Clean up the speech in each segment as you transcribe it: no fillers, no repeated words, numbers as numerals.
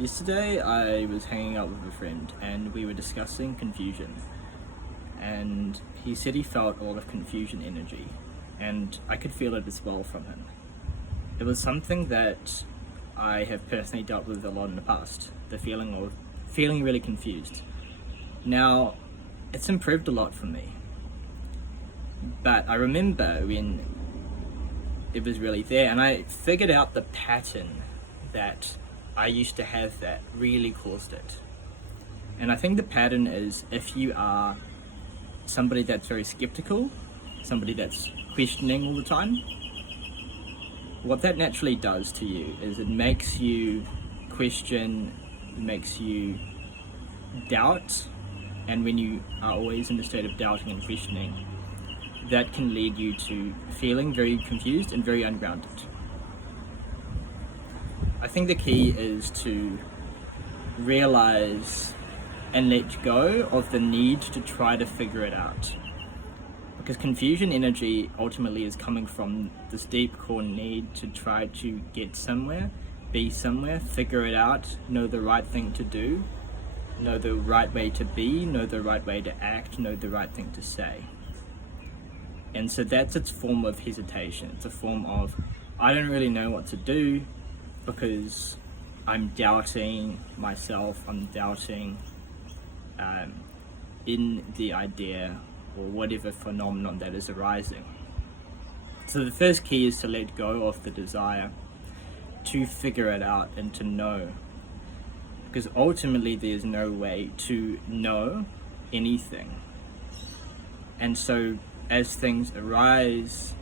Yesterday I was hanging out with a friend and we were discussing confusion, and he said he felt a lot of confusion energy, and I could feel it as well from him. It was something that I have personally dealt with a lot in the past, the feeling of feeling really confused. Now, it's improved a lot for me, but I remember when it was really there and I figured out the pattern that I used to have that really caused it. And I think the pattern is, if you are somebody that's very skeptical, somebody that's questioning all the time, what that naturally does to you is it makes you question, makes you doubt, and when you are always in the state of doubting and questioning, that can lead you to feeling very confused and very ungrounded. I think the key is to realize and let go of the need to try to figure it out. Because confusion energy ultimately is coming from this deep core need to try to get somewhere, be somewhere, figure it out, know the right thing to do, know the right way to be, know the right way to act, know the right thing to say. And so that's its form of hesitation. It's a form of, I don't really know what to do because I'm doubting myself, I'm doubting in the idea or whatever phenomenon that is arising. So the first key is to let go of the desire to figure it out and to know, because ultimately there's no way to know anything. And so as things arise,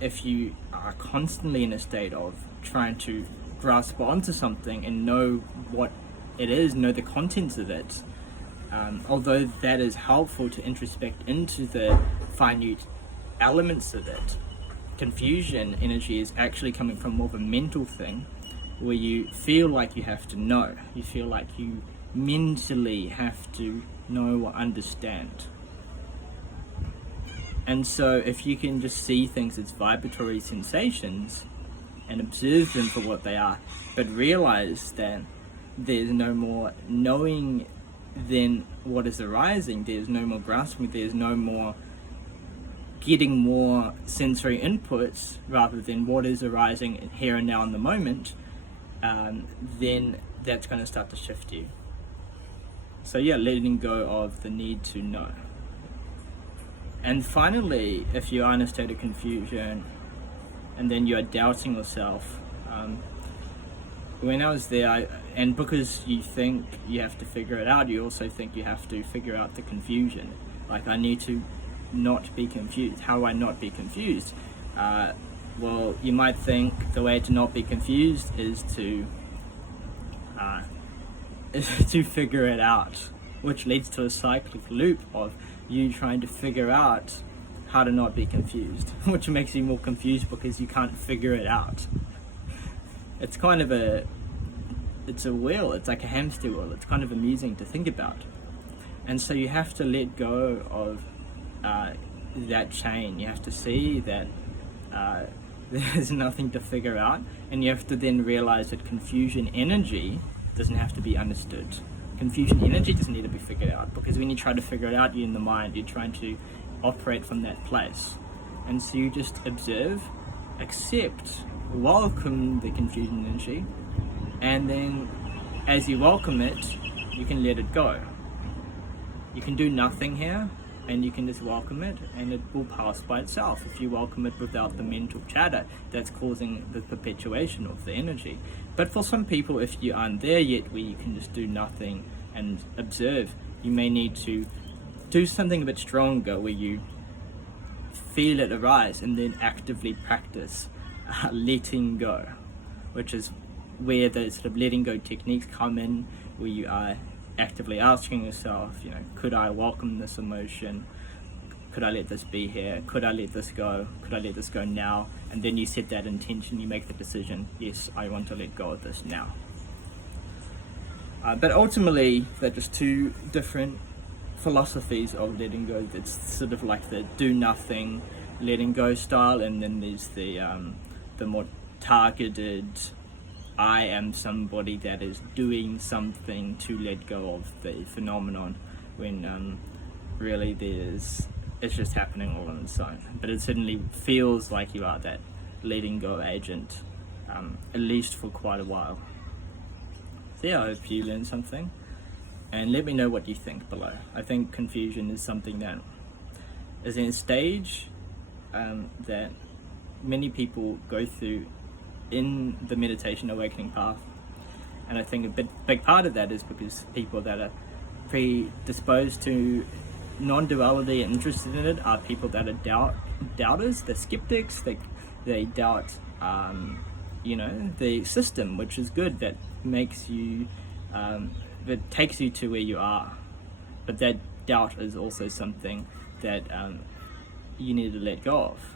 if you are constantly in a state of trying to grasp onto something and know what it is, know the contents of it, although that is helpful to introspect into the minute elements of it, confusion energy is actually coming from more of a mental thing where you feel like you have to know, you feel like you mentally have to know or understand. And so if you can just see things as vibratory sensations and observe them for what they are, but realize that there's no more knowing than what is arising, there's no more grasping, there's no more getting more sensory inputs rather than what is arising here and now in the moment, then that's going to start to shift you. So yeah, letting go of the need to know. And finally, if you are in a state of confusion and then you are doubting yourself, when I was there, and because you think you have to figure it out, you also think you have to figure out the confusion. Like, I need to not be confused. How do I not be confused? Well, you might think the way to not be confused is to figure it out, which leads to a cyclic loop of you trying to figure out how to not be confused, which makes you more confused because you can't figure it out. It's kind of it's a wheel, it's like a hamster wheel. It's kind of amusing to think about. And so you have to let go of that chain. You have to see that there's nothing to figure out, and you have to then realize that confusion energy doesn't have to be understood. Confusion energy doesn't need to be figured out, because when you try to figure it out, you're in the mind, you're trying to operate from that place. And so you just observe, accept, welcome the confusion energy, and then as you welcome it, you can let it go. You can do nothing here, and you can just welcome it, and it will pass by itself if you welcome it without the mental chatter that's causing the perpetuation of the energy. But for some people, if you aren't there yet where you can just do nothing and observe, you may need to do something a bit stronger where you feel it arise and then actively practice letting go, which is where the sort of letting go techniques come in, where you are actively asking yourself, could I welcome this emotion? Could I let this be here? Could I let this go? Could I let this go now? And then you set that intention, you make the decision, yes, I want to let go of this now. But ultimately, they're just two different philosophies of letting go. It's sort of like the do nothing, letting go style, and then there's the more targeted I am somebody that is doing something to let go of the phenomenon, when really it's just happening all on its own. But it certainly feels like you are that letting go agent, at least for quite a while. So yeah, I hope you learned something, and let me know what you think below. I think confusion is something that is in a stage that many people go through in the meditation awakening path, and I think a big part of that is because people that are predisposed to non-duality and interested in it are people that are doubters, they're skeptics, they doubt the system, which is good, that makes you that takes you to where you are. But that doubt is also something that you need to let go of.